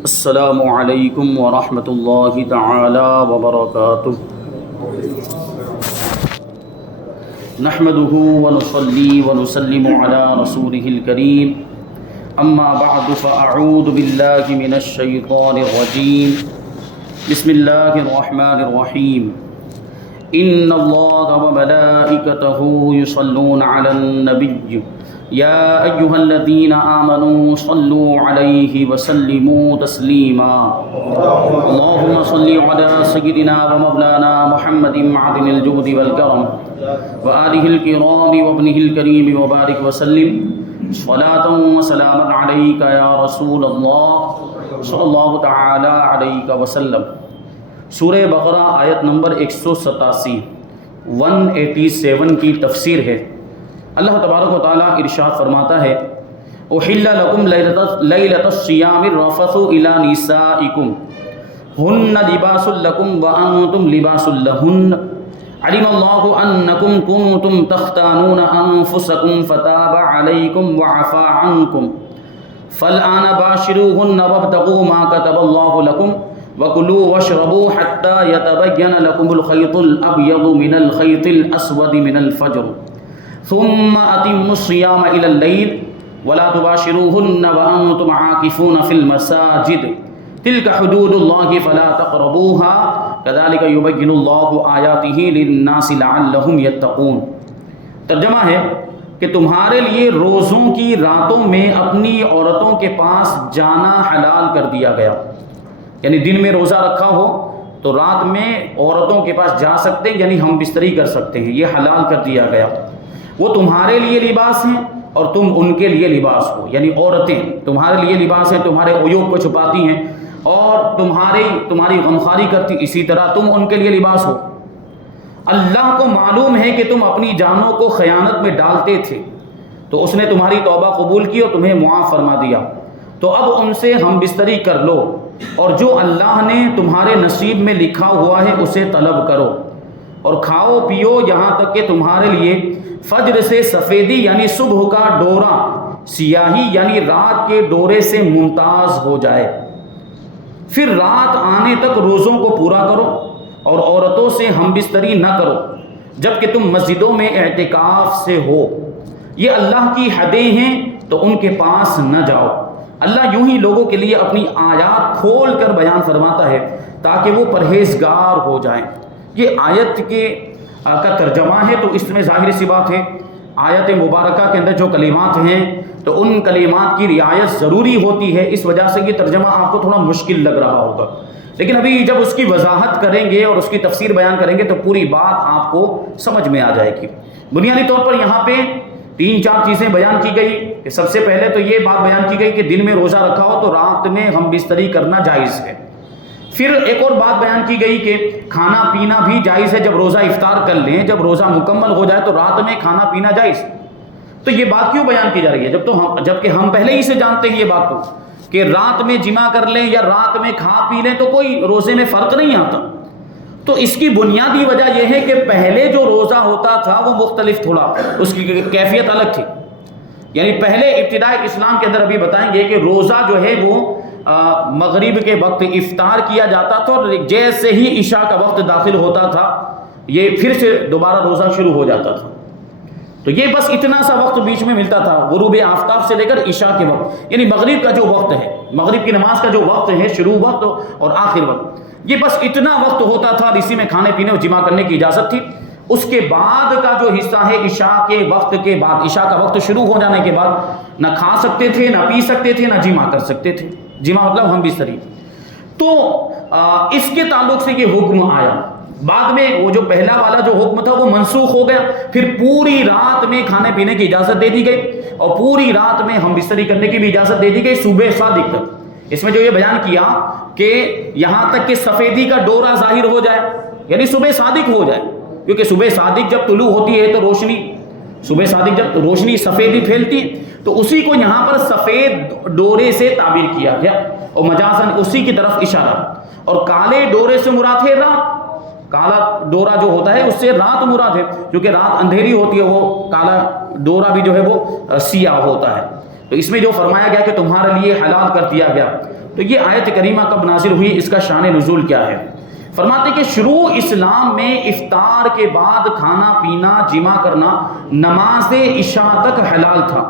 السلام علیکم ورحمۃ اللہ تعالی وبرکاتہ۔ نحمده ونصلي ونسلم على رسوله الكريم، اما بعد فاعوذ باللہ من الشیطان الرجیم، بسم اللہ الرحمن الرحیم۔ ان اللہ وملائکتہ یصلون علی النبی یا ایہا الذین آمنوا صلوا علیہ وسلموا تسلیما۔ اللہم صل علی سیدنا ومولانا محمد معدن الجود والکرم وآلہ الکرام وابنہ الکریم وبارک وسلم صلاۃ وسلاما علیک یا رسول اللہ صلی اللہ تعالی علیہ وسلم۔ سورہ بقرہ آیت نمبر 187 کی تفسیر ہے۔ اللہ تبارک و تعالیٰ ارشاد فرماتا ہے: احل لکم لیلۃ الصیام الرفث الی نسائکم ہن لباس لکم وانتم لباس لہن علم اللہ انکم کنتم تختانون انفسکم فتاب علیکم وعفا عنکم فالآن باشروہن وابتغوا ما کتب اللہ لکم وَكُلُوا وَاشْرَبُوا حَتَّى يَتَبَيَّنَ لَكُمُ الْخَيْطُ الْأَبْيَضُ مِنَ الْخَيْطِ الْأَسْوَدِ مِنَ الْفَجْرِ ثُمَّ أَتِمُّوا الصِّيَامَ إِلَى اللَّيْلِ وَلَا تُبَاشِرُوهُنَّ وَأَنْتُمْ عَاكِفُونَ فِي الْمَسَاجِدِ تِلْكَ حُدُودُ اللَّهِ فَلَا تَقْرَبُوهَا كَذَلِكَ يُبَيِّنُ اللَّهُ آيَاتِهِ لِلنَّاسِ لَعَلَّهُمْ يَتَّقُونَ۔ ترجمہ ہے کہ تمہارے لیے روزوں کی راتوں میں اپنی عورتوں کے پاس جانا حلال کر دیا گیا، یعنی دن میں روزہ رکھا ہو تو رات میں عورتوں کے پاس جا سکتے ہیں، یعنی ہم بستری کر سکتے ہیں، یہ حلال کر دیا گیا۔ وہ تمہارے لیے لباس ہیں اور تم ان کے لیے لباس ہو، یعنی عورتیں تمہارے لیے لباس ہیں، تمہارے عیوب کو چھپاتی ہیں اور تمہاری غمخواری کرتی، اسی طرح تم ان کے لیے لباس ہو۔ اللہ کو معلوم ہے کہ تم اپنی جانوں کو خیانت میں ڈالتے تھے، تو اس نے تمہاری توبہ قبول کی اور تمہیں معاف فرما دیا، تو اب ان سے ہم بستری کر لو، اور جو اللہ نے تمہارے نصیب میں لکھا ہوا ہے اسے طلب کرو، اور کھاؤ پیو یہاں تک کہ تمہارے لیے فجر سے سفیدی یعنی صبح کا ڈورا سیاہی یعنی رات کے ڈورے سے ممتاز ہو جائے، پھر رات آنے تک روزوں کو پورا کرو اور عورتوں سے ہم بستری نہ کرو جب کہ تم مسجدوں میں اعتکاف سے ہو۔ یہ اللہ کی حدیں ہیں تو ان کے پاس نہ جاؤ۔ اللہ یوں ہی لوگوں کے لیے اپنی آیات کھول کر بیان فرماتا ہے تاکہ وہ پرہیزگار ہو جائیں۔ یہ آیت کا ترجمہ ہے، تو اس میں ظاہر سی بات ہے آیت مبارکہ کے اندر جو کلمات ہیں تو ان کلمات کی رعایت ضروری ہوتی ہے، اس وجہ سے یہ ترجمہ آپ کو تھوڑا مشکل لگ رہا ہوگا، لیکن ابھی جب اس کی وضاحت کریں گے اور اس کی تفسیر بیان کریں گے تو پوری بات آپ کو سمجھ میں آ جائے گی۔ بنیادی طور پر یہاں پہ 3-4 چیزیں بیان کی گئی کہ سب سے پہلے تو یہ بات بیان کی گئی کہ دن میں روزہ رکھا ہو تو رات میں ہم بستری کرنا جائز ہے۔ پھر ایک اور بات بیان کی گئی کہ کھانا پینا بھی جائز ہے، جب روزہ افطار کر لیں، جب روزہ مکمل ہو جائے تو رات میں کھانا پینا جائز۔ تو یہ بات کیوں بیان کی جا رہی ہے جبکہ ہم پہلے ہی سے جانتے ہیں یہ بات تو کہ رات میں جمع کر لیں یا رات میں کھا پی لیں تو کوئی روزے میں فرق نہیں آتا۔ تو اس کی بنیادی وجہ یہ ہے کہ پہلے جو روزہ ہوتا تھا وہ مختلف، تھوڑا اس کی کیفیت الگ تھی، یعنی پہلے ابتدائی اسلام کے اندر ابھی بتائیں گے کہ روزہ جو ہے وہ مغرب کے وقت افطار کیا جاتا تھا اور جیسے ہی عشاء کا وقت داخل ہوتا تھا یہ پھر سے دوبارہ روزہ شروع ہو جاتا تھا۔ تو یہ بس اتنا سا وقت بیچ میں ملتا تھا، غروب آفتاب سے لے کر عشاء کے وقت، یعنی مغرب کا جو وقت ہے، مغرب کی نماز کا جو وقت ہے، شروع وقت اور آخر وقت، یہ بس اتنا وقت ہوتا تھا اور اسی میں کھانے پینے اور جمع کرنے کی اجازت تھی۔ اس کے بعد کا جو حصہ ہے عشاء کے وقت کے بعد، عشاء کا وقت شروع ہو جانے کے بعد نہ کھا سکتے تھے، نہ پی سکتے تھے، نہ جمع کر سکتے تھے۔ جمع مطلب ہم بستری۔ تو اس کے تعلق سے یہ حکم آیا۔ بعد میں وہ جو پہلا والا جو حکم تھا وہ منسوخ ہو گیا، پھر پوری رات میں کھانے پینے کی اجازت دے دی گئی اور پوری رات میں ہم بستری کرنے کی بھی اجازت دے دی گئی صبح صادق تک۔ اس میں جو یہ بیان کیا کہ یہاں تک کہ سفیدی کا ڈورا ظاہر ہو جائے، یعنی صبح صادق ہو جائے، کیونکہ صبح صادق جب طلوع ہوتی ہے تو روشنی، صبح صادق جب روشنی سفیدی پھیلتی ہے تو اسی کو یہاں پر سفید ڈورے سے تعبیر کیا گیا اور مجازاً اسی کی طرف اشارہ، اور کالے ڈورے سے مراد ہے رات۔ کالا ڈورا جو ہوتا ہے اس سے رات مراد ہے، کیونکہ رات اندھیری ہوتی ہے، وہ کالا ڈورا بھی جو ہے وہ سیاہ ہوتا ہے۔ تو اس میں جو فرمایا گیا کہ تمہارے لیے حلال کر دیا گیا، تو یہ آیت کریمہ کب نازل ہوئی، اس کا شان نزول کیا ہے؟ فرماتے کہ شروع اسلام میں افطار کے بعد کھانا پینا جمع کرنا نماز عشاء تک حلال تھا،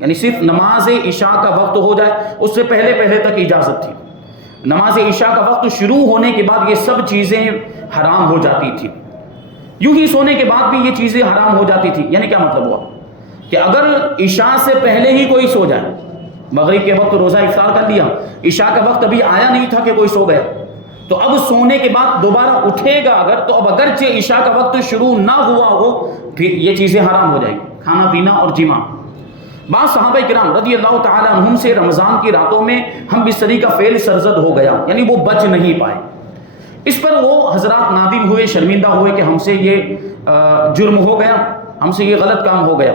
یعنی صرف نماز عشاء کا وقت ہو جائے اس سے پہلے پہلے تک اجازت تھی. نماز عشاء کا وقت شروع ہونے کے بعد یہ سب چیزیں حرام ہو جاتی تھی. یوں ہی سونے کے بعد بھی یہ چیزیں حرام ہو جاتی تھی. یعنی کیا مطلب ہوا کہ اگر عشاء سے پہلے ہی کوئی سو جائے، مغرب کے وقت روزہ افطار کر لیا، عشاء کا وقت ابھی آیا نہیں تھا کہ کوئی سو گیا، تو اب سونے کے بعد دوبارہ اٹھے گا اگر، تو اب اگرچہ عشاء کا وقت شروع نہ ہوا ہو پھر یہ چیزیں حرام ہو جائیں گی، کھانا پینا اور جمع. بعض صحابہ کرام رضی اللہ تعالی عنہم سے رمضان کی راتوں میں ہم بستری کا فعل سرزد ہو گیا، یعنی وہ بچ نہیں پائے. اس پر وہ حضرات نادم ہوئے، شرمندہ ہوئے کہ ہم سے یہ جرم ہو گیا، ہم سے یہ غلط کام ہو گیا،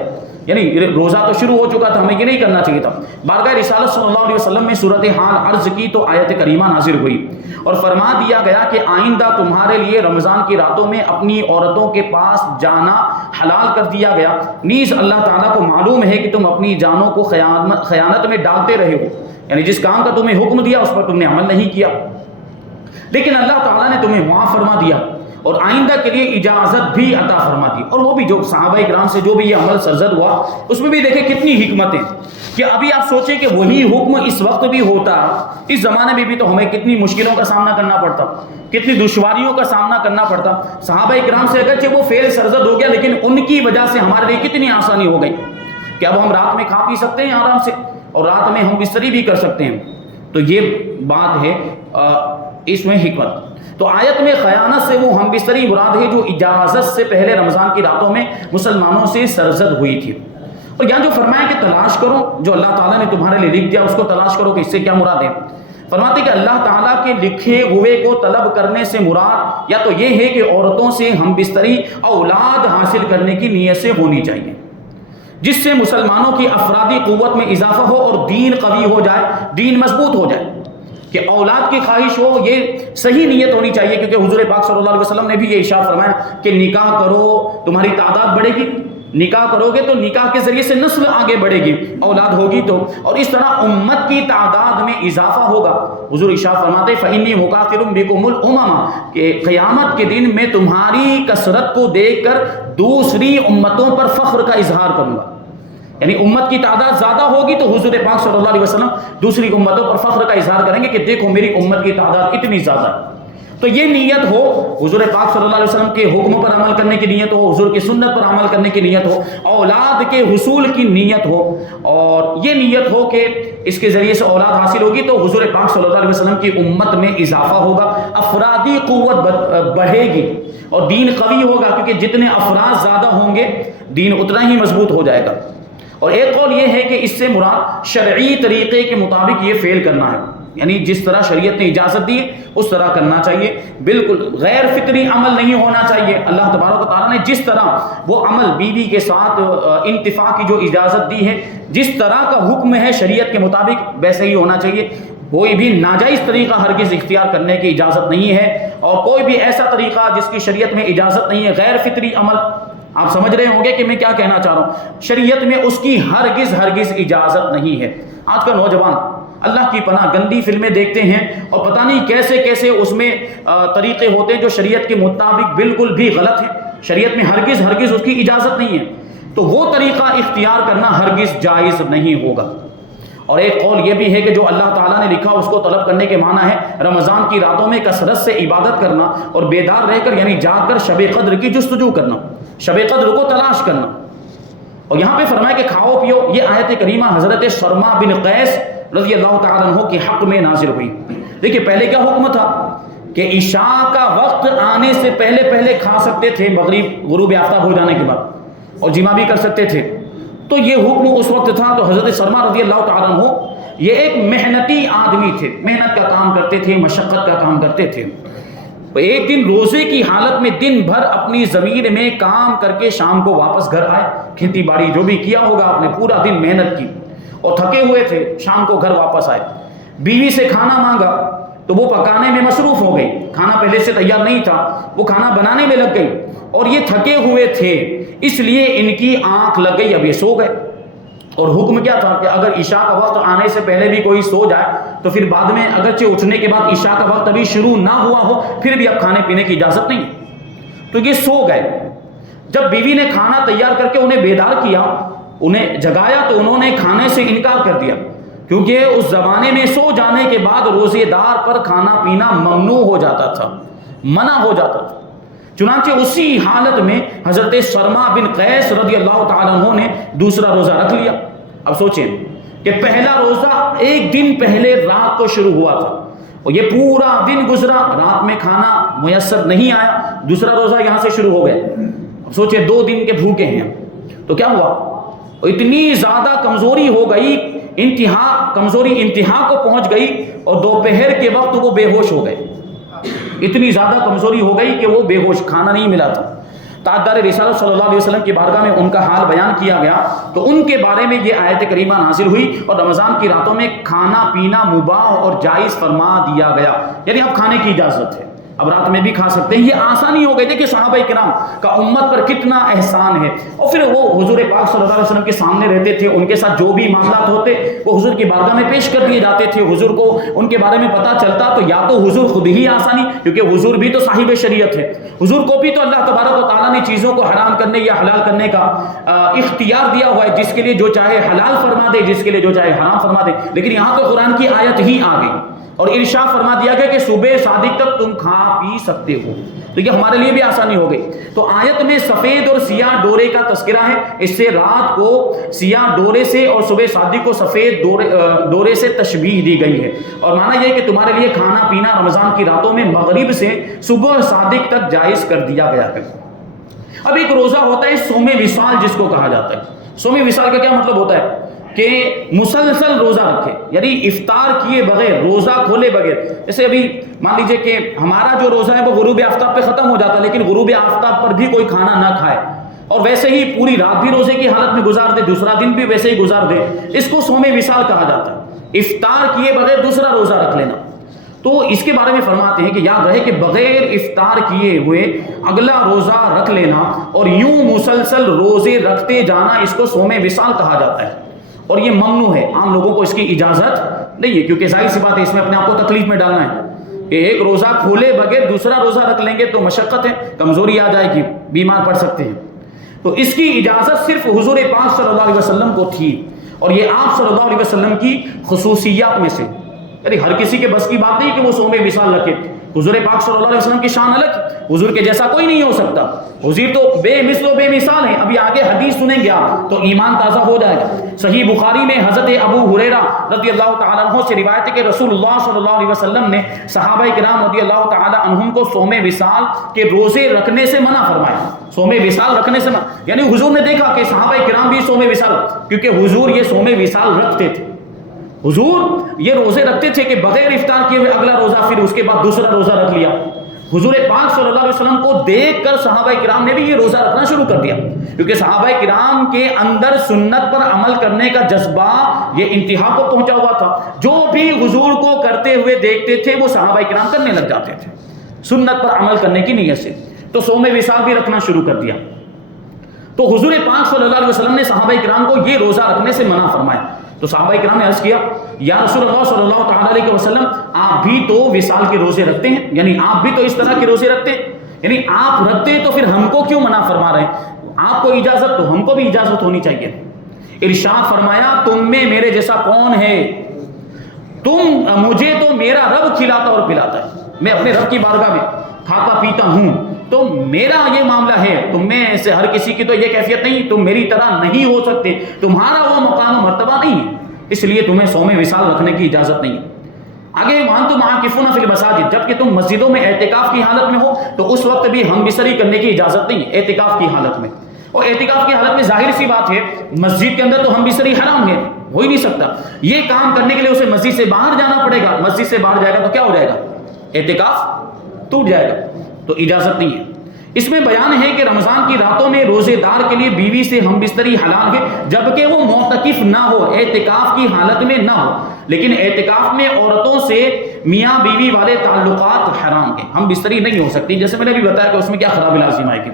یعنی روزہ تو شروع ہو چکا تھا، ہمیں یہ نہیں کرنا چاہیے تھا. بارگاہ رسالت صلی اللہ علیہ وسلم میں صورتحال عرض کی تو آیت کریمہ نازل ہوئی اور فرما دیا گیا کہ آئندہ تمہارے لیے رمضان کی راتوں میں اپنی عورتوں کے پاس جانا حلال کر دیا گیا. نیز اللہ تعالیٰ کو معلوم ہے کہ تم اپنی جانوں کو خیانت میں ڈالتے رہے ہو، یعنی جس کام کا تمہیں حکم دیا اس پر تم نے عمل نہیں کیا، لیکن اللہ تعالیٰ نے تمہیں معاف فرما دیا اور آئندہ کے لیے اجازت بھی عطا فرما دی. اور وہ بھی جو صحابہ کرام سے جو بھی یہ عمل سرزد ہوا اس میں بھی دیکھیں کتنی حکمتیں، کہ ابھی آپ سوچیں کہ وہی حکم اس وقت بھی ہوتا، اس زمانے میں بھی تو ہمیں کتنی مشکلوں کا سامنا کرنا پڑتا، کتنی دشواریوں کا سامنا کرنا پڑتا. صحابہ کرام سے اگرچہ وہ فعل سرزد ہو گیا لیکن ان کی وجہ سے ہمارے لیے کتنی آسانی ہو گئی کہ اب ہم رات میں کھا پی سکتے ہیں آرام سے اور رات میں ہم بستری بھی کر سکتے ہیں. تو یہ بات ہے اس میں حکمت. تو آیت میں خیانت سے وہ ہم بستری مراد ہے جو اجازت سے پہلے رمضان کی راتوں میں مسلمانوں سے سرزد ہوئی تھی. اور یہاں جو فرمایا کہ تلاش کرو، جو اللہ تعالیٰ نے تمہارے لیے لکھ دیا اس کو تلاش کرو، کہ اس سے کیا مراد ہے؟ فرماتے کہ اللہ تعالیٰ کے لکھے ہوئے کو طلب کرنے سے مراد یا تو یہ ہے کہ عورتوں سے ہم بستری اولاد حاصل کرنے کی نیت سے ہونی چاہیے، جس سے مسلمانوں کی افرادی قوت میں اضافہ ہو اور دین قوی ہو جائے، دین مضبوط ہو جائے، کہ اولاد کی خواہش ہو. یہ صحیح نیت ہونی چاہیے، کیونکہ حضور پاک صلی اللہ علیہ وسلم نے بھی یہ ارشاد فرمایا کہ نکاح کرو تمہاری تعداد بڑھے گی، نکاح کرو گے تو نکاح کے ذریعے سے نسل آگے بڑھے گی، اولاد ہوگی تو، اور اس طرح امت کی تعداد میں اضافہ ہوگا. حضور ارشاد فرماتے فإنی مکاثر بکم الامم، کہ قیامت کے دن میں تمہاری کثرت کو دیکھ کر دوسری امتوں پر فخر کا اظہار کروں گا. یعنی امت کی تعداد زیادہ ہوگی تو حضور پاک صلی اللہ علیہ وسلم دوسری امتوں پر فخر کا اظہار کریں گے کہ دیکھو میری امت کی تعداد اتنی زیادہ ہے. تو یہ نیت ہو، حضور پاک صلی اللہ علیہ وسلم کے حکم پر عمل کرنے کی نیت ہو، حضور کی سنت پر عمل کرنے کی نیت ہو، اولاد کے حصول کی نیت ہو، اور یہ نیت ہو کہ اس کے ذریعے سے اولاد حاصل ہوگی تو حضور پاک صلی اللہ علیہ وسلم کی امت میں اضافہ ہوگا، افرادی قوت بڑھے گی اور دین قوی ہوگا، کیونکہ جتنے افراد زیادہ ہوں گے دین اتنا ہی مضبوط ہو جائے گا. اور ایک قول یہ ہے کہ اس سے مراد شرعی طریقے کے مطابق یہ فعل کرنا ہے، یعنی جس طرح شریعت نے اجازت دی اس طرح کرنا چاہیے، بالکل غیر فطری عمل نہیں ہونا چاہیے. اللہ تبارک و تعالیٰ نے جس طرح وہ عمل بیوی کے ساتھ انتفاع کی جو اجازت دی ہے، جس طرح کا حکم ہے شریعت کے مطابق ویسے ہی ہونا چاہیے. کوئی بھی ناجائز طریقہ ہرگز اختیار کرنے کی اجازت نہیں ہے، اور کوئی بھی ایسا طریقہ جس کی شریعت میں اجازت نہیں ہے، غیر فطری عمل. آپ سمجھ رہے ہوں گے کہ میں کیا کہنا چاہ رہا ہوں، شریعت میں اس کی ہرگز اجازت نہیں ہے. آج کا نوجوان اللہ کی پناہ گندی فلمیں دیکھتے ہیں اور پتہ نہیں کیسے کیسے اس میں طریقے ہوتے ہیں جو شریعت کے مطابق بالکل بھی غلط ہیں، شریعت میں ہرگز اس کی اجازت نہیں ہے. تو وہ طریقہ اختیار کرنا ہرگز جائز نہیں ہوگا. اور ایک قول یہ بھی ہے کہ جو اللہ تعالیٰ نے لکھا اس کو طلب کرنے کے معنی ہے رمضان کی راتوں میں کثرت سے عبادت کرنا اور بیدار رہ کر یعنی جاگ کر شب قدر کی جستجو کرنا، شب قدر کو تلاش کرنا. اور یہاں پہ فرمایا کہ کھاؤ پیو، یہ آیت کریمہ حضرت سرما بن قیس رضی اللہ تعالیٰ عنہ کے حق میں نازل ہوئی. دیکھیے پہلے کیا حکم تھا کہ عشاء کا وقت آنے سے پہلے کھا سکتے تھے، مغرب غروب آفتاب ہو جانے کے بعد، اور جمع بھی کر سکتے تھے. تو یہ حکم اس وقت تھا. تو حضرت سرما رضی اللہ تعالیٰ عنہ یہ ایک محنتی آدمی تھے، محنت کا کام کرتے تھے، مشقت کا کام کرتے تھے. ایک دن روزے کی حالت میں دن بھر اپنی زمین میں کام کر کے شام کو واپس گھر آئے، کھیتی باڑی جو بھی کیا ہوگا آپ نے پورا دن محنت کی اور تھکے ہوئے تھے، شام کو گھر واپس آئے. بیوی سے کھانا مانگا تو وہ پکانے میں مصروف ہو گئی، کھانا پہلے سے تیار نہیں تھا، وہ کھانا بنانے میں لگ گئی اور یہ تھکے ہوئے تھے اس لیے ان کی آنکھ لگ گئی، اب یہ سو گئے. اور حکم کیا تھا کہ اگر عشاء کا وقت آنے سے پہلے بھی کوئی سو جائے تو پھر بعد میں اگرچہ اٹھنے کے بعد عشاء کا وقت ابھی شروع نہ ہوا ہو پھر بھی اب کھانے پینے کی اجازت نہیں. تو یہ سو گئے. جب بیوی نے کھانا تیار کر کے انہیں بیدار کیا, انہیں جگایا, تو انہوں نے کھانے سے انکار کر دیا, کیونکہ اس زمانے میں سو جانے کے بعد روزے دار پر کھانا پینا ممنوع ہو جاتا تھا, منع ہو جاتا تھا. چنانچہ اسی حالت میں حضرت سرما بن قیس رضی اللہ تعالیٰ عنہ نے دوسرا روزہ رکھ لیا. اب سوچیں کہ پہلا روزہ ایک دن پہلے رات کو شروع ہوا تھا اور یہ پورا دن گزرا, رات میں کھانا میسر نہیں آیا, دوسرا روزہ یہاں سے شروع ہو گئے. اب سوچیں 2 دن کے بھوکے ہیں, تو کیا ہوا؟ اتنی زیادہ کمزوری ہو گئی, کمزوری انتہا کو پہنچ گئی اور دوپہر کے وقت وہ بے ہوش ہو گئے. اتنی زیادہ کمزوری ہو گئی کہ وہ بے ہوش, کھانا نہیں ملا تھا. تاجدار رسالت صلی اللہ علیہ وسلم کی بارگاہ میں ان کا حال بیان کیا گیا تو ان کے بارے میں یہ آیت کریمہ نازل ہوئی اور رمضان کی راتوں میں کھانا پینا مباح اور جائز فرما دیا گیا, یعنی اب کھانے کی اجازت ہے, اب رات میں بھی کھا سکتے ہیں. یہ آسانی ہو گئی تھی کہ صحابہ کرام کا امت پر کتنا احسان ہے. اور پھر وہ حضور پاک صلی اللہ علیہ وسلم کے سامنے رہتے تھے, ان کے ساتھ جو بھی معاملات ہوتے وہ حضور کی بارگاہ میں پیش کر دیے جاتے تھے. حضور کو ان کے بارے میں پتہ چلتا تو یا تو حضور خود ہی آسانی, کیونکہ حضور بھی تو صاحب شریعت ہے, حضور کو بھی تو اللہ تبارک و تعالیٰ نے چیزوں کو حرام کرنے یا حلال کرنے کا اختیار دیا ہوا ہے, جس کے لیے جو چاہے حلال فرما دے, جس کے لیے جو چاہے حرام فرما دے. لیکن یہاں تو قرآن کی آیت ہی آ گئی اور ارشاد فرما دیا گیا کہ صبح صادق تک تم کھا پی سکتے ہو, تو یہ ہمارے لیے بھی آسانی ہو گئی. تو آیت میں سفید اور سیاہ ڈورے کا تذکرہ ہے, اس سے رات کو سیاہ ڈورے سے اور صبح صادق کو سفید ڈورے سے تشبیہ دی گئی ہے, اور مانا یہ کہ تمہارے لیے کھانا پینا رمضان کی راتوں میں مغرب سے صبح صادق تک جائز کر دیا گیا ہے. اب ایک روزہ ہوتا ہے صوم وصال جس کو کہا جاتا ہے. صوم وصال کا کیا مطلب ہوتا ہے کہ مسلسل روزہ رکھے, یعنی افطار کیے بغیر, روزہ کھولے بغیر. جیسے ابھی مان لیجئے کہ ہمارا جو روزہ ہے وہ غروب آفتاب پہ ختم ہو جاتا ہے, لیکن غروب آفتاب پر بھی کوئی کھانا نہ کھائے اور ویسے ہی پوری رات بھی روزے کی حالت میں گزار دے, دوسرا دن بھی ویسے ہی گزار دے, اس کو صوم وصال کہا جاتا ہے. افطار کیے بغیر دوسرا روزہ رکھ لینا. تو اس کے بارے میں فرماتے ہیں کہ یاد رہے کہ بغیر افطار کیے ہوئے اگلا روزہ رکھ لینا اور یوں مسلسل روزے رکھتے جانا, اس کو صوم وصال کہا جاتا ہے, اور یہ ممنوع ہے. عام لوگوں کو اس کی اجازت نہیں ہے, کیونکہ ظاہر سی بات ہے اس میں اپنے آپ کو تکلیف میں ڈالنا ہے کہ ایک روزہ کھولے بغیر دوسرا روزہ رکھ لیں گے تو مشقت ہے, کمزوری آ جائے گی, بیمار پڑ سکتے ہیں. تو اس کی اجازت صرف حضور پاک صلی اللہ علیہ وسلم کو تھی, اور یہ آپ صلی اللہ علیہ وسلم کی خصوصیات میں سے, یعنی ہر کسی کے بس کی بات نہیں کہ وہ صوم وصال رکھے. حضور پاک صلی اللہ علیہ وسلم کی شان الگ, حضور کے جیسا کوئی نہیں ہو سکتا. حضور تو بے مثل و بے مثال ہیں. ابھی آگے حدیث سنیں گے آپ تو ایمان تازہ ہو جائے گا. صحیح بخاری میں حضرت ابو ہریرہ رضی اللہ تعالیٰ عنہ سے روایت ہے کہ رسول اللہ صلی اللہ علیہ وسلم نے صحابہ کرام رضی اللہ تعالیٰ عنہم کو صوم وصال کے روزے رکھنے سے منع فرمایا. صوم وصال رکھنے سے منع, یعنی حضور نے دیکھا کہ صحابہ کرام بھی صوم وصال, کیونکہ حضور یہ صوم وصال رکھتے تھے. حضور یہ روزے رکھتے تھے کہ بغیر افطار کیے ہوئے اگلا روزہ, پھر اس کے بعد دوسرا روزہ رکھ لیا. حضور پاک صلی اللہ علیہ وسلم کو دیکھ کر صحابہ کرام نے بھی یہ روزہ رکھنا شروع کر دیا, کیونکہ صحابہ کرام کے اندر سنت پر عمل کرنے کا جذبہ یہ انتہا کو پہنچا ہوا تھا. جو بھی حضور کو کرتے ہوئے دیکھتے تھے وہ صحابہ کرام کرنے لگ جاتے تھے سنت پر عمل کرنے کی نیت سے. تو صوم وصال بھی رکھنا شروع کر دیا. تو حضور پاک صلی اللہ علیہ وسلم نے صحابہ کرام کو یہ روزہ رکھنے سے منع فرمایا. تو صحابہ کرام نے عرض کیا, یا رسول اللہ صلی اللہ تعالیٰ علیہ وسلم, آپ بھی تو وصال کے روزے رکھتے ہیں, یعنی آپ بھی تو اس طرح کے روزے رکھتے ہیں, یعنی آپ رکھتے ہیں تو پھر ہم کو کیوں منع فرما رہے ہیں؟ آپ کو اجازت تو ہم کو بھی اجازت ہونی چاہیے. ارشاد فرمایا, تم میں میرے جیسا کون ہے؟ مجھے تو میرا رب کھلاتا اور پلاتا ہے, میں اپنے رب کی بارگاہ میں کھاتا پیتا ہوں, تو میرا یہ معاملہ ہے. تم میں سے ہر کسی کی تو یہ کیفیت نہیں, تم میری طرح نہیں ہو سکتے, تمہارا وہ مقام و مرتبہ نہیں ہے, اس لیے تمہیں صوم وصال رکھنے کی اجازت نہیں ہے. آگے وانتم عاکفون فی المساجد, جبکہ تم مسجدوں میں اعتکاف کی حالت میں ہو تو اس وقت بھی ہم بستری کرنے کی اجازت نہیں ہے اعتکاف کی حالت میں. اور اعتکاف کی حالت میں ظاہر سی بات ہے مسجد کے اندر تو ہم بستری حرام ہے, ہو ہی نہیں سکتا. یہ کام کرنے کے لیے اسے مسجد سے باہر جانا پڑے گا, مسجد سے باہر جائے گا تو کیا ہو جائے گا؟ اعتکاف ٹوٹ جائے گا, تو اجازت نہیں ہے. اس میں بیان ہے کہ رمضان کی راتوں میں روزے دار کے لیے بیوی سے ہم بستری حلال ہے, جبکہ وہ معتکف نہ ہو, اعتکاف کی حالت میں نہ ہو. لیکن اعتکاف میں عورتوں سے میاں بیوی والے تعلقات حرام ہیں, ہم بستری نہیں ہو سکتی. جیسے میں نے بھی بتایا کہ اس میں کیا خرابی لازم آئے گی.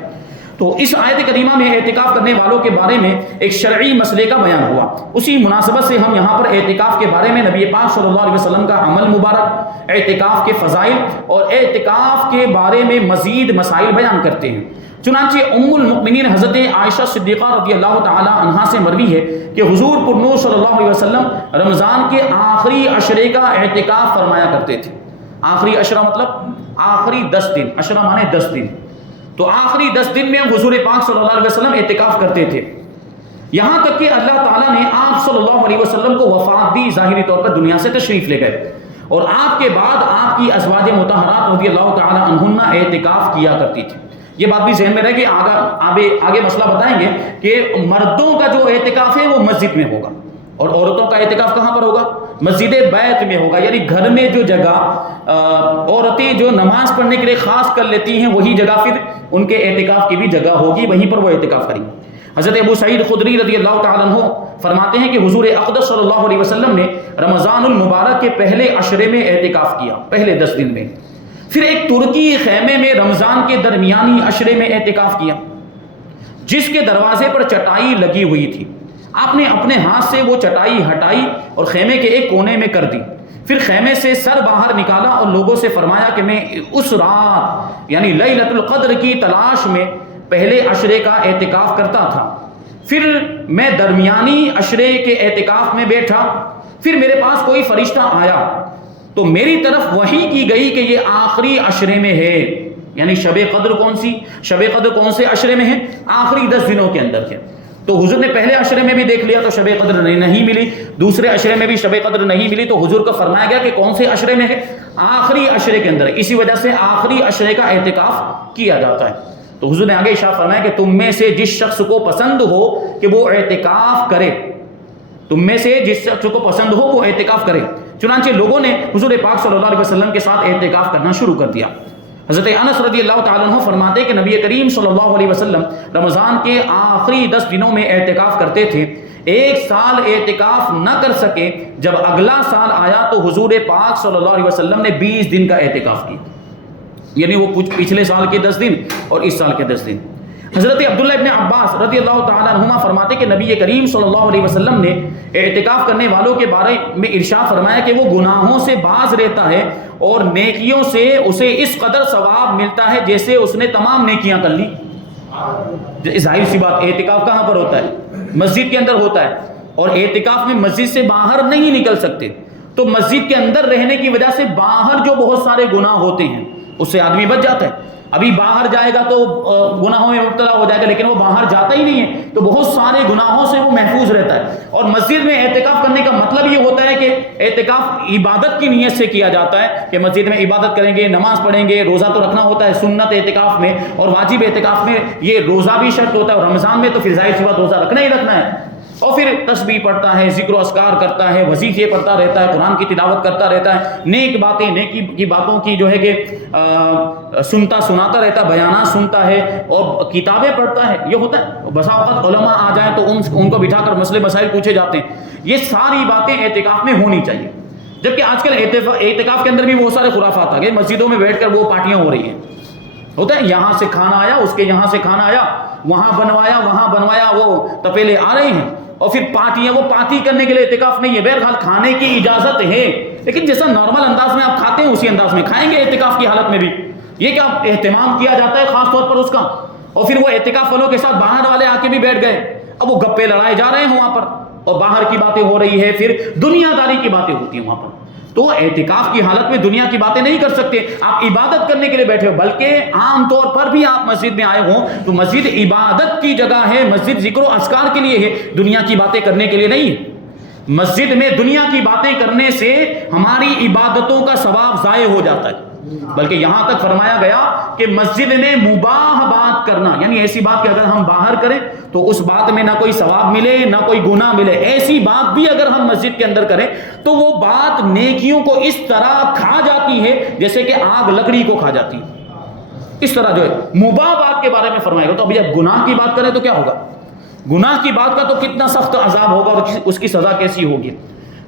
تو اس آیت کریمہ میں اعتکاف کرنے والوں کے بارے میں ایک شرعی مسئلے کا بیان ہوا. اسی مناسبت سے ہم یہاں پر اعتکاف کے بارے میں نبی پاک صلی اللہ علیہ وسلم کا عمل مبارک، اعتکاف کے فضائل اور اعتکاف کے بارے میں مزید مسائل بیان کرتے ہیں. چنانچہ ام المؤمنین حضرت عائشہ صدیقہ رضی اللہ تعالی عنہا سے مروی ہے کہ حضور پرنور صلی اللہ علیہ وسلم رمضان کے آخری عشرے کا اعتکاف فرمایا کرتے تھے. آخری عشرہ مطلب آخری 10 دن، عشرہ مانے 10 دن. تو آخری 10 دن میں حضور پاک صلی اللہ علیہ وسلم اعتکاف کرتے تھے، یہاں تک کہ اللہ تعالیٰ نے آپ صلی اللہ علیہ وسلم کو وفات دی، ظاہری طور پر دنیا سے تشریف لے گئے، اور آپ کے بعد آپ کی ازواج مطہرات رضی اللہ تعالی عنہن اعتکاف کیا کرتی تھی. یہ بات بھی ذہن میں رہے کہ آگے مسئلہ بتائیں گے کہ مردوں کا جو اعتکاف ہے وہ مسجد میں ہوگا اور عورتوں کا اعتکاف کہاں پر ہوگا؟ مسجد بیت میں ہوگا. یعنی گھر میں جو جگہ عورتیں جو نماز پڑھنے کے لیے خاص کر لیتی ہیں وہی جگہ پھر ان کے اعتکاف کی بھی جگہ ہوگی، وہیں پر وہ اعتکاف کریں گے. حضرت ابو سعید خدری رضی اللہ تعالیٰ عنہ فرماتے ہیں کہ حضور اقدس صلی اللہ علیہ وسلم نے رمضان المبارک کے پہلے عشرے میں اعتکاف کیا، پہلے 10 دن میں. پھر ایک ترکی خیمے میں رمضان کے درمیانی عشرے میں اعتکاف کیا، جس کے دروازے پر چٹائی لگی ہوئی تھی. آپ نے اپنے ہاتھ سے وہ چٹائی ہٹائی اور خیمے کے ایک کونے میں کر دی. پھر خیمے سے سر باہر نکالا اور لوگوں سے فرمایا کہ میں اس رات یعنی لیلۃ القدر کی تلاش میں پہلے عشرے کا اعتکاف کرتا تھا. پھر میں درمیانی عشرے کے اعتکاف میں بیٹھا، پھر میرے پاس کوئی فرشتہ آیا تو میری طرف وحی کی گئی کہ یہ آخری عشرے میں ہے. یعنی شب قدر کون سی؟ شب قدر کون سے عشرے میں ہے؟ آخری 10 دنوں کے اندر ہے. تو حضور نے پہلے عشرے میں بھی دیکھ لیا تو شب قدر نہیں ملی، دوسرے عشرے میں بھی شب قدر نہیں ملی، تو حضور کو فرمایا گیا کہ کون سے عشرے میں ہے؟ آخری عشرے کے اندر. اسی وجہ سے آخری عشرے کا اعتکاف کیا جاتا ہے. تو حضور نے آگے ارشاد فرمایا کہ تم میں سے جس شخص کو پسند ہو کہ وہ اعتکاف کرے، تم میں سے جس شخص کو پسند ہو وہ اعتکاف کرے. چنانچہ لوگوں نے حضور پاک صلی اللہ علیہ وسلم کے ساتھ اعتکاف کرنا شروع کر دیا. حضرت انس رضی اللہ تعالیٰ عنہ فرماتے کہ نبی کریم صلی اللہ علیہ وسلم رمضان کے آخری 10 دنوں میں اعتکاف کرتے تھے. 1 سال اعتکاف نہ کر سکے، جب اگلا سال آیا تو حضور پاک صلی اللہ علیہ وسلم نے 20 دن کا اعتکاف کیا. یعنی وہ پچھلے سال کے 10 دن اور اس سال کے 10 دن. حضرت عبداللہ ابن عباس رضی اللہ تعالیٰ عنہما فرماتے کہ نبی کریم صلی اللہ علیہ وسلم نے اعتکاف کرنے والوں کے بارے میں ارشاد فرمایا کہ وہ گناہوں سے باز رہتا ہے اور نیکیوں سے اسے اس قدر ثواب ملتا ہے جیسے اس نے تمام نیکیاں کر لی. ظاہر سی بات، اعتکاف کہاں پر ہوتا ہے؟ مسجد کے اندر ہوتا ہے، اور اعتکاف میں مسجد سے باہر نہیں نکل سکتے. تو مسجد کے اندر رہنے کی وجہ سے باہر جو بہت سارے گناہ ہوتے ہیں اس سے آدمی بچ جاتا ہے. ابھی باہر جائے گا تو گناہوں میں مبتلا ہو جائے گا، لیکن وہ باہر جاتا ہی نہیں ہے تو بہت سارے گناہوں سے وہ محفوظ رہتا ہے. اور مسجد میں اعتکاف کرنے کا مطلب یہ ہوتا ہے کہ اعتکاف عبادت کی نیت سے کیا جاتا ہے کہ مسجد میں عبادت کریں گے، نماز پڑھیں گے، روزہ تو رکھنا ہوتا ہے سنت اعتکاف میں، اور واجب اعتکاف میں یہ روزہ بھی شرط ہوتا ہے، اور رمضان میں تو پھر ظاہر سی بات روزہ رکھنا ہی رکھنا ہے. اور پھر تسبیح پڑھتا ہے، ذکر و اذکار کرتا ہے، وظیفے پڑھتا رہتا ہے، قرآن کی تلاوت کرتا رہتا ہے، نیک باتیں نیکی کی باتوں کی جو ہے کہ سنتا سناتا رہتا ہے، بیانات سنتا ہے اور کتابیں پڑھتا ہے. یہ ہوتا ہے. بسا اوقات علماء آ جائیں تو ان کو بٹھا کر مسئلے مسائل پوچھے جاتے ہیں. یہ ساری باتیں اعتکاف میں ہونی چاہیے. جبکہ آج کل اعتکاف کے اندر بھی بہت سارے خرافات آ گئے. مسجدوں میں بیٹھ کر وہ پارٹیاں ہو رہی ہیں. ہوتا ہے یہاں سے کھانا آیا، اس کے یہاں سے کھانا آیا، وہاں بنوایا، وہ تپیلے آ رہے ہیں اور پھر پارٹیاں. وہ پارٹی کرنے کے لیے اعتکاف نہیں ہے. بہرحال کھانے کی اجازت ہے، لیکن جیسا نارمل انداز میں آپ کھاتے ہیں اسی انداز میں کھائیں گے اعتکاف کی حالت میں بھی. یہ کیا اہتمام کیا جاتا ہے خاص طور پر اس کا. اور پھر وہ اعتکاف والوں کے ساتھ باہر والے آ کے بھی بیٹھ گئے. اب وہ گپے لڑائے جا رہے ہیں وہاں پر، اور باہر کی باتیں ہو رہی ہے، پھر دنیا داری کی باتیں ہوتی ہیں وہاں پر. تو اعتکاف کی حالت میں دنیا کی باتیں نہیں کر سکتے. آپ عبادت کرنے کے لیے بیٹھے ہو، بلکہ عام طور پر بھی آپ مسجد میں آئے ہوں تو مسجد عبادت کی جگہ ہے، مسجد ذکر و اذکار کے لیے ہے، دنیا کی باتیں کرنے کے لیے نہیں. مسجد میں دنیا کی باتیں کرنے سے ہماری عبادتوں کا ثواب ضائع ہو جاتا ہے. بلکہ یہاں تک فرمایا گیا کہ مسجد میں مباح بات کرنا، یعنی ایسی بات کہ اگر ہم باہر کریں تو اس بات میں نہ کوئی ثواب ملے نہ کوئی گناہ ملے، ایسی بات بھی اگر ہم مسجد کے اندر کریں تو وہ بات نیکیوں کو اس طرح کھا جاتی ہے جیسے کہ آگ لکڑی کو کھا جاتی ہے. اس طرح جو ہے مباح بات کے بارے میں فرمایا گیا. تو ابھی اب گناہ کی بات کریں تو کیا ہوگا؟ گناہ کی بات کا تو کتنا سخت عذاب ہوگا اور اس کی سزا کیسی ہوگی.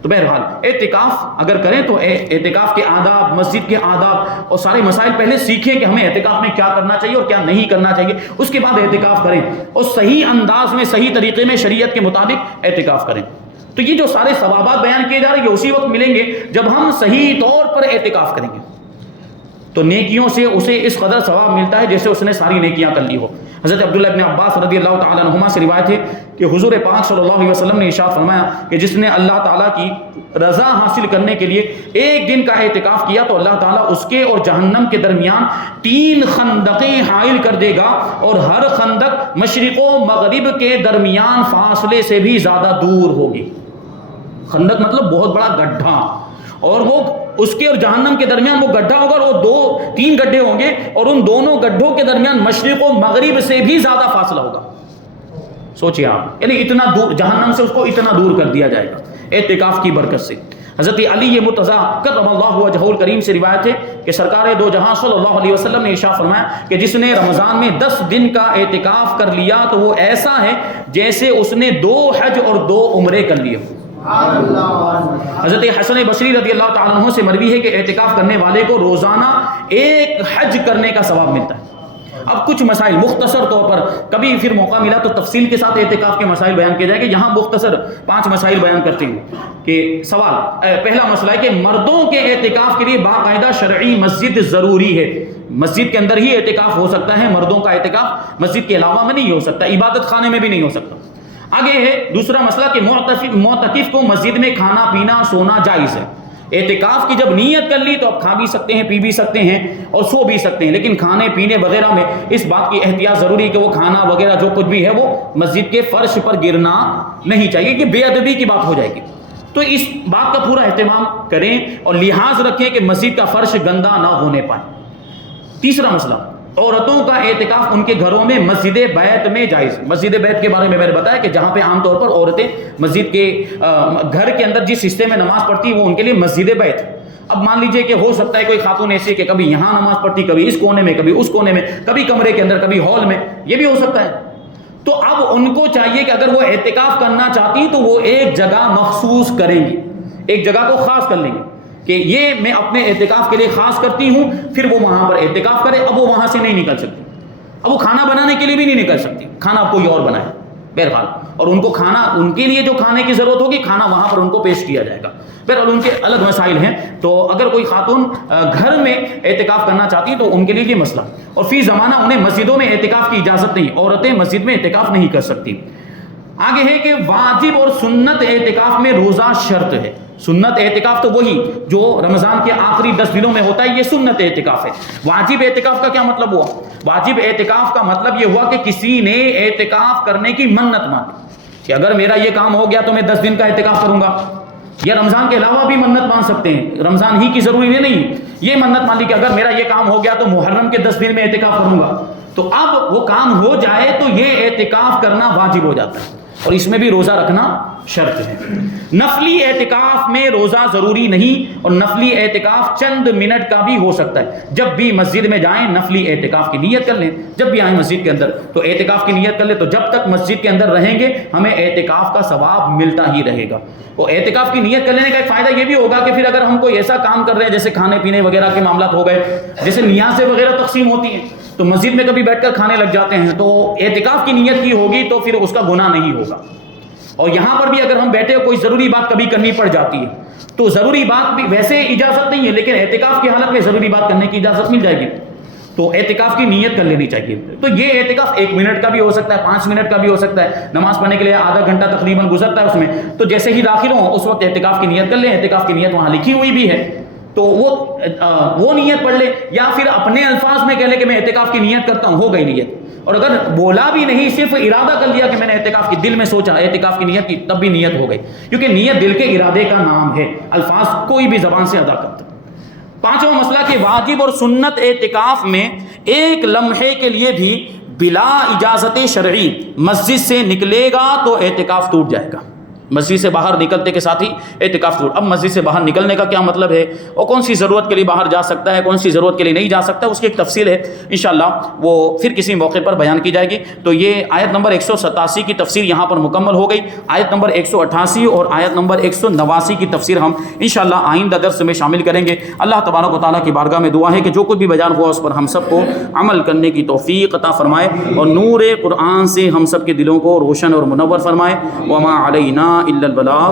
تو بہرحال اعتکاف اگر کریں تو اعتکاف کے آداب، مسجد کے آداب اور سارے مسائل پہلے سیکھیں کہ ہمیں اعتکاف میں کیا کرنا چاہیے اور کیا نہیں کرنا چاہیے، اس کے بعد اعتکاف کریں اور صحیح انداز میں، صحیح طریقے میں، شریعت کے مطابق اعتکاف کریں۔ تو یہ جو سارے ثوابات بیان کیے جا رہے ہیں یہ اسی وقت ملیں گے جب ہم صحیح طور پر اعتکاف کریں گے، تو نیکیوں سے اسے اس قدر ثواب ملتا ہے جیسے اس نے ساری نیکیاں کر لی ہو۔ حضرت عبداللہ ابن عباس رضی اللہ تعالیٰ عنہما سے روایت ہے کہ حضور پاک صلی اللہ علیہ وسلم نے ارشاد فرمایا کہ جس نے اللہ تعالیٰ کی رضا حاصل کرنے کے لیے ایک دن کا اعتکاف کیا تو اللہ تعالیٰ اس کے اور جہنم کے درمیان 3 خندقیں حائل کر دے گا، اور ہر خندق مشرق و مغرب کے درمیان فاصلے سے بھی زیادہ دور ہوگی۔ خندق مطلب بہت بڑا گڈھا، اور وہ اس کے اور جہنم کے درمیان وہ گڈھا ہوگا، اور وہ 3 گڈھے ہوں گے، اور ان دونوں گڈھوں کے درمیان مشرق و مغرب سے بھی زیادہ فاصلہ ہوگا۔ سوچئے آپ، یعنی اتنا دور، جہنم سے اس کو اتنا دور کر دیا جائے گا اعتکاف کی برکت سے۔ حضرت علی مرتضیٰ کرم اللہ وجہہ الکریم سے روایت ہے کہ سرکار دو جہاں صلی اللہ علیہ وسلم نے ارشاد فرمایا کہ جس نے رمضان میں 10 دن کا اعتکاف کر لیا تو وہ ایسا ہے جیسے اس نے 2 حج اور 2 عمرے کر لیے۔ حضرت حسن بصری رضی اللہ تعالیٰ عنہ سے مروی ہے کہ اعتکاف کرنے والے کو روزانہ 1 حج کرنے کا ثواب ملتا ہے۔ اب کچھ مسائل مختصر طور پر، کبھی پھر موقع ملا تو تفصیل کے ساتھ اعتکاف کے مسائل بیان کیے جائیں گے، یہاں مختصر 5 مسائل بیان کرتے ہیں۔ کہ سوال، پہلا مسئلہ ہے کہ مردوں کے اعتکاف کے لیے باقاعدہ شرعی مسجد ضروری ہے۔ مسجد کے اندر ہی اعتکاف ہو سکتا ہے، مردوں کا اعتکاف مسجد کے علاوہ میں نہیں ہو سکتا، عبادت خانے میں بھی نہیں ہو سکتا۔ آگے ہے دوسرا مسئلہ کہ معتکف کو مسجد میں کھانا پینا سونا جائز ہے۔ اعتکاف کی جب نیت کر لی تو آپ کھا بھی سکتے ہیں، پی بھی سکتے ہیں اور سو بھی سکتے ہیں، لیکن کھانے پینے وغیرہ میں اس بات کی احتیاط ضروری ہے کہ وہ کھانا وغیرہ جو کچھ بھی ہے وہ مسجد کے فرش پر گرنا نہیں چاہیے، کہ بے ادبی کی بات ہو جائے گی۔ تو اس بات کا پورا اہتمام کریں اور لحاظ رکھیں کہ مسجد کا فرش گندا نہ ہونے پائے۔ تیسرا مسئلہ، عورتوں کا اعتکاف ان کے گھروں میں مسجد بیت میں جائز۔ مسجد بیت کے بارے میں میں نے بتایا کہ جہاں پہ عام طور پر عورتیں مسجد کے گھر کے اندر جس حصے میں نماز پڑھتی ہیں وہ ان کے لیے مسجد بیت۔ اب مان لیجئے کہ ہو سکتا ہے کوئی خاتون ایسی کہ کبھی یہاں نماز پڑھتی، کبھی اس کونے میں، کبھی اس کونے میں، کبھی کمرے کے اندر، کبھی ہال میں، یہ بھی ہو سکتا ہے۔ تو اب ان کو چاہیے کہ اگر وہ اعتکاف کرنا چاہتی تو وہ ایک جگہ مخصوص کریں گی، ایک جگہ کو خاص کر لیں گے کہ یہ میں اپنے اعتکاف کے لیے خاص کرتی ہوں، پھر وہ وہاں پر اعتکاف کرے۔ اب وہ وہاں سے نہیں نکل سکتی، اب وہ کھانا بنانے کے لیے بھی نہیں نکل سکتی، کھانا کوئی اور بنائے بہرحال، اور ان کو کھانا، ان کے لیے جو کھانے کی ضرورت ہوگی کھانا وہاں پر ان کو پیش کیا جائے گا۔ بہرحال ان کے الگ مسائل ہیں۔ تو اگر کوئی خاتون گھر میں اعتکاف کرنا چاہتی تو ان کے لیے یہ مسئلہ، اور فی زمانہ انہیں مسجدوں میں اعتکاف کی اجازت نہیں، عورتیں مسجد میں اعتکاف نہیں کر سکتی۔ آگے ہے کہ واجب اور سنت اعتکاف میں روزہ شرط ہے۔ سنت اعتکاف تو وہی جو رمضان کے آخری 10 دنوں میں ہوتا ہے، یہ سنت اعتکاف ہے۔ واجب اعتکاف کا کیا مطلب ہوا؟ واجب اعتکاف کا مطلب یہ ہوا کہ کسی نے اعتکاف کرنے کی منت مانی کہ اگر میرا یہ کام ہو گیا تو میں 10 دن کا اعتکاف کروں گا، یا رمضان کے علاوہ بھی منت مان سکتے ہیں، رمضان ہی کی ضروری نہیں، یہ منت مان لی کہ اگر میرا یہ کام ہو گیا تو محرم کے 10 دن میں اعتکاف کروں گا۔ تو اب وہ کام ہو جائے تو یہ اعتکاف کرنا واجب ہو جاتا ہے، اور اس میں بھی روزہ رکھنا شرط ہے۔ نفلی اعتکاف میں روزہ ضروری نہیں، اور نفلی اعتکاف چند منٹ کا بھی ہو سکتا ہے۔ جب بھی مسجد میں جائیں نفلی اعتکاف کی نیت کر لیں، جب بھی آئیں مسجد کے اندر تو اعتکاف کی نیت کر لیں، تو جب تک مسجد کے اندر رہیں گے ہمیں اعتکاف کا ثواب ملتا ہی رہے گا۔ اور اعتکاف کی نیت کر لینے کا ایک فائدہ یہ بھی ہوگا کہ پھر اگر ہم کوئی ایسا کام کر رہے ہیں جیسے کھانے پینے وغیرہ کے معاملات ہو گئے، جیسے نیازیں وغیرہ تقسیم ہوتی ہیں تو مسجد میں کبھی بیٹھ کر کھانے لگ جاتے ہیں، تو اعتکاف کی نیت کی ہوگی تو پھر اس کا گناہ نہیں ہوگا۔ اور یہاں پر بھی اگر ہم بیٹھے کوئی ضروری بات کبھی کرنی پڑ جاتی ہے تو ضروری بات بھی ویسے اجازت نہیں ہے، لیکن اعتکاف کی حالت میں ضروری بات کرنے کی اجازت مل جائے گی، تو اعتکاف کی نیت کر لینی چاہیے۔ تو یہ اعتکاف 1 منٹ کا بھی ہو سکتا ہے، 5 منٹ کا بھی ہو سکتا ہے، نماز پڑھنے کے لیے آدھا گھنٹہ تقریباً گزرتا ہے اس میں، تو جیسے ہی داخل ہوں اس وقت اعتکاف کی نیت کر لیں۔ اعتکاف کی نیت وہاں لکھی ہوئی بھی ہے تو وہ نیت پڑھ لے، یا پھر اپنے الفاظ میں کہہ لے کہ میں اعتکاف کی نیت کرتا ہوں، ہو گئی نیت۔ اور اگر بولا بھی نہیں، صرف ارادہ کر لیا کہ میں نے اعتکاف کی، دل میں سوچا اعتکاف کی نیت کی، تب بھی نیت ہو گئی، کیونکہ نیت دل کے ارادے کا نام ہے، الفاظ کوئی بھی زبان سے ادا کرتا۔ 5واں مسئلہ کہ واجب اور سنت اعتکاف میں ایک لمحے کے لیے بھی بلا اجازت شرعی مسجد سے نکلے گا تو اعتکاف ٹوٹ جائے گا۔ مسجد سے باہر نکلتے کے ساتھ ہی اعتکاف ٹوٹ۔ اب مسجد سے باہر نکلنے کا کیا مطلب ہے، اور کون سی ضرورت کے لیے باہر جا سکتا ہے، کون سی ضرورت کے لیے نہیں جا سکتا، اس کی ایک تفصیل ہے انشاءاللہ وہ پھر کسی موقع پر بیان کی جائے گی۔ تو یہ آیت نمبر 187 کی تفسیر یہاں پر مکمل ہو گئی۔ آیت نمبر 188 اور آیت نمبر 189 کی تفسیر ہم انشاءاللہ آئندہ درس میں شامل کریں گے۔ اللہ تبارک و تعالیٰ کی بارگاہ میں دعا ہے کہ جو کچھ بھی بیان ہوا اس پر ہم سب کو عمل کرنے کی توفیق عطا فرمائے، اور نور قرآن سے ہم سب کے دلوں کو روشن اور منور فرمائے۔ وما علینا الا البلاغ۔